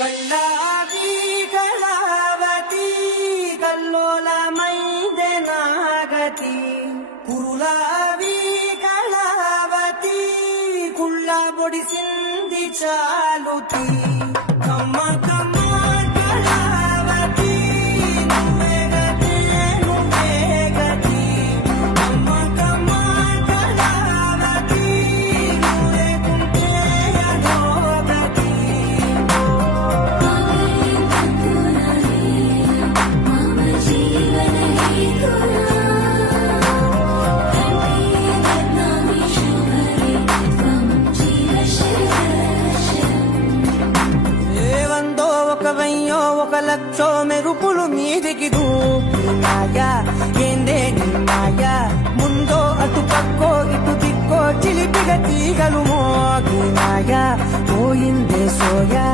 కళ్ళావి కళావతి కల్లోలమైందే నాగతి కురులావి కళావతి కుళ్ళ బొడిసింది చాలుతి కమ్మ కమ్మ కళావతి నువ్వే గతి నువ్వే గతి కమ్మ కమ్మ కళావతి నువ్వే కుంటే అధోగతి ఒక లక్షో మెరుపులు మీదికి దూకినాయా ఏందే నిన్నాయా ముందో అటు పక్కో ఇటు దిక్కో చిలిపిగ తీగలు మోగినాయా పోయిందే సోయా